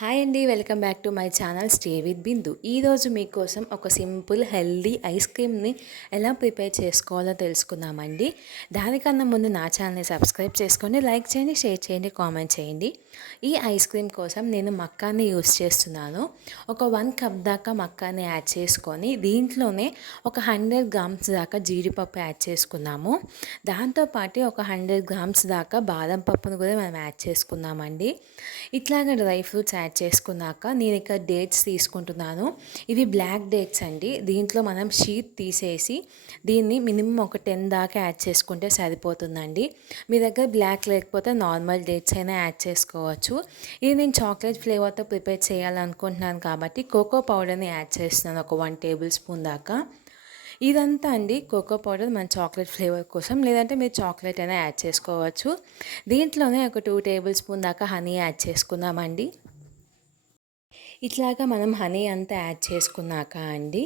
Hi అండి, welcome back to my channel stay with Bindu. ఈరోజు మీకోసం ఒక సింపుల్ హెల్దీ ఐస్ క్రీమ్ని ఎలా ప్రిపేర్ చేసుకోవాలో తెలుసుకుందామండి. దానికన్నా ముందు నా ఛానల్ని సబ్స్క్రైబ్ చేసుకోండి, లైక్ చేయండి, షేర్ చేయండి, కామెంట్ చేయండి. ఈ ఐస్ క్రీమ్ కోసం నేను మక్కాని యూస్ చేస్తున్నాను. ఒక 1 కప్ దాకా మక్కాని యాడ్ చేసుకొని దీంట్లోనే ఒక 100 గ్రామ్స్ దాకా జీడిపప్పు యాడ్ చేసుకున్నాము. దాంతోపాటు ఒక 100 గ్రామ్స్ దాకా బాదం పప్పును కూడా మనం యాడ్ చేసుకున్నామండి. ఇట్లాగా డ్రై ఫ్రూట్స్ యాడ్ చేసుకున్నాక నేను ఇక్కడ డేట్స్ తీసుకుంటున్నాను. ఇవి బ్లాక్ డేట్స్ అండి. దీంట్లో మనం షీట్ తీసేసి దీన్ని మినిమం ఒక 10 దాకా యాడ్ చేసుకుంటే సరిపోతుందండి. మీ దగ్గర బ్లాక్ లేకపోతే నార్మల్ డేట్స్ అయినా యాడ్ చేసుకోవచ్చు. ఇది నేను చాక్లెట్ ఫ్లేవర్తో ప్రిపేర్ చేయాలనుకుంటున్నాను కాబట్టి కోకో పౌడర్ని యాడ్ చేస్తున్నాను, ఒక 1 టేబుల్ స్పూన్ దాకా. ఇదంతా అండి కోకో పౌడర్ మన చాక్లెట్ ఫ్లేవర్ కోసం, లేదంటే మీరు చాక్లెట్ అయినా యాడ్ చేసుకోవచ్చు. దీంట్లోనే ఒక 2 టేబుల్ స్పూన్ దాకా హనీ యాడ్ చేసుకుందామండి. ఇట్లాగా మనం హనీ అంతా యాడ్ చేసుకున్నాక అండి,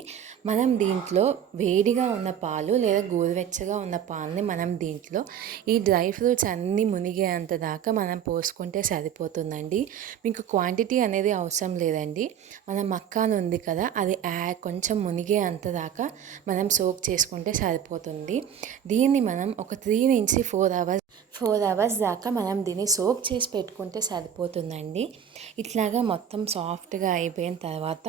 మనం దీంట్లో వేడిగా ఉన్న పాలు లేదా గోరువెచ్చగా ఉన్న పాలని మనం దీంట్లో ఈ డ్రై ఫ్రూట్స్ అన్నీ మునిగేంత దాకా మనం పోసుకుంటే సరిపోతుందండి. మీకు క్వాంటిటీ అనేది అవసరం లేదండి. మన మక్కాన్ ఉంది కదా, అది కొంచెం మునిగే అంత దాకా మనం సోక్ చేసుకుంటే సరిపోతుంది. దీన్ని మనం ఒక 3 నుంచి 4 అవర్స్ దాకా మనం దీన్ని సోక్ చేసి పెట్టుకుంటే సరిపోతుందండి. ఇట్లాగా మొత్తం సాఫ్ట్గా అయిపోయిన తర్వాత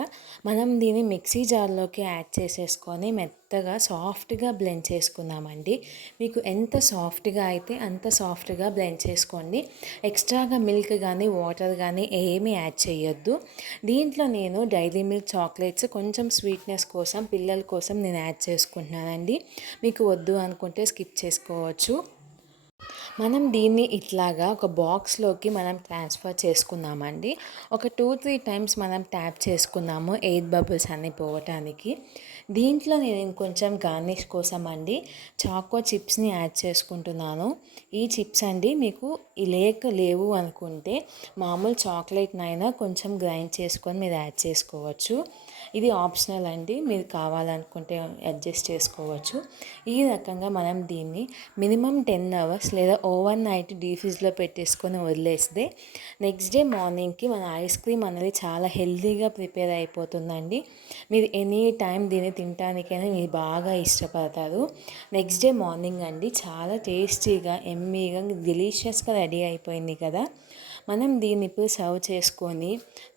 మనం దీన్ని మిక్సీ జార్లోకి యాడ్ చేసేసుకొని మెత్తగా సాఫ్ట్గా బ్లెండ్ చేసుకుందామండి. మీకు ఎంత సాఫ్ట్గా అయితే అంత సాఫ్ట్గా బ్లెండ్ చేసుకోండి. ఎక్స్ట్రాగా మిల్క్ కానీ వాటర్ కానీ ఏమీ యాడ్ చేయొద్దు. దీంట్లో నేను డైరీ మిల్క్ చాక్లెట్స్ కొంచెం స్వీట్నెస్ కోసం పిల్లల కోసం నేను యాడ్ చేసుకుంటున్నానండి. మీకు వద్దు అనుకుంటే స్కిప్ చేసుకోవచ్చు. మనం దీన్ని ఇట్లాగా ఒక బాక్స్లోకి మనం ట్రాన్స్ఫర్ చేసుకుందామండి. ఒక 2-3 టైమ్స్ మనం ట్యాప్ చేసుకుందాము ఎయిర్ బబుల్స్ అన్నీ పోవటానికి. దీంట్లో నేను ఇంకొంచెం గార్నిష్ కోసం అండి చాకో చిప్స్ని యాడ్ చేసుకుంటున్నాను. ఈ చిప్స్ అండి మీకు లేవు అనుకుంటే మామూలు చాక్లెట్నైనా కొంచెం గ్రైండ్ చేసుకొని మీరు యాడ్ చేసుకోవచ్చు. ఇది ఆప్షనల్ అండి, మీరు కావాలనుకుంటే అడ్జస్ట్ చేసుకోవచ్చు. ఈ రకంగా మనం దీన్ని మినిమం 10 అవర్స్ లేదా ఓవర్ నైట్ డీప్ ఫ్రిడ్జ్లో పెట్టేసుకొని వదిలేస్తే నెక్స్ట్ డే మార్నింగ్కి మన ఐస్ క్రీమ్ అనేది చాలా హెల్తీగా ప్రిపేర్ అయిపోతుందండి. మీరు ఎనీ టైం దీన్ని తినడానికైనా మీరు బాగా ఇష్టపడతారు. నెక్స్ట్ డే మార్నింగ్ అండి చాలా టేస్టీగా ఎమ్మీగా డెలీషియస్గా రెడీ అయిపోయింది కదా. మనం దీన్ని ఇప్పుడు సర్వ్ చేసుకొని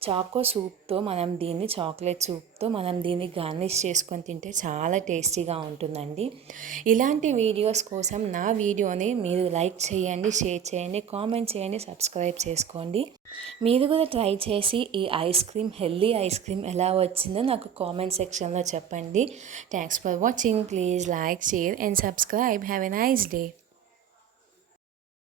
చాక్లెట్ సూప్తో మనం దీన్ని గార్నిష్ చేసుకొని తింటే చాలా టేస్టీగా ఉంటుందండి. ఇలాంటి వీడియోస్ కోసం నా వీడియోని మీరు లైక్ చేయండి, షేర్ చేయండి, కామెంట్ చేయండి, సబ్స్క్రైబ్ చేసుకోండి. మీరు కూడా ట్రై చేసి ఈ హెల్దీ ఐస్ క్రీమ్ ఎలా వచ్చిందో నాకు కామెంట్ సెక్షన్లో చెప్పండి. Thanks for watching. Please like, share and subscribe. Have a nice day.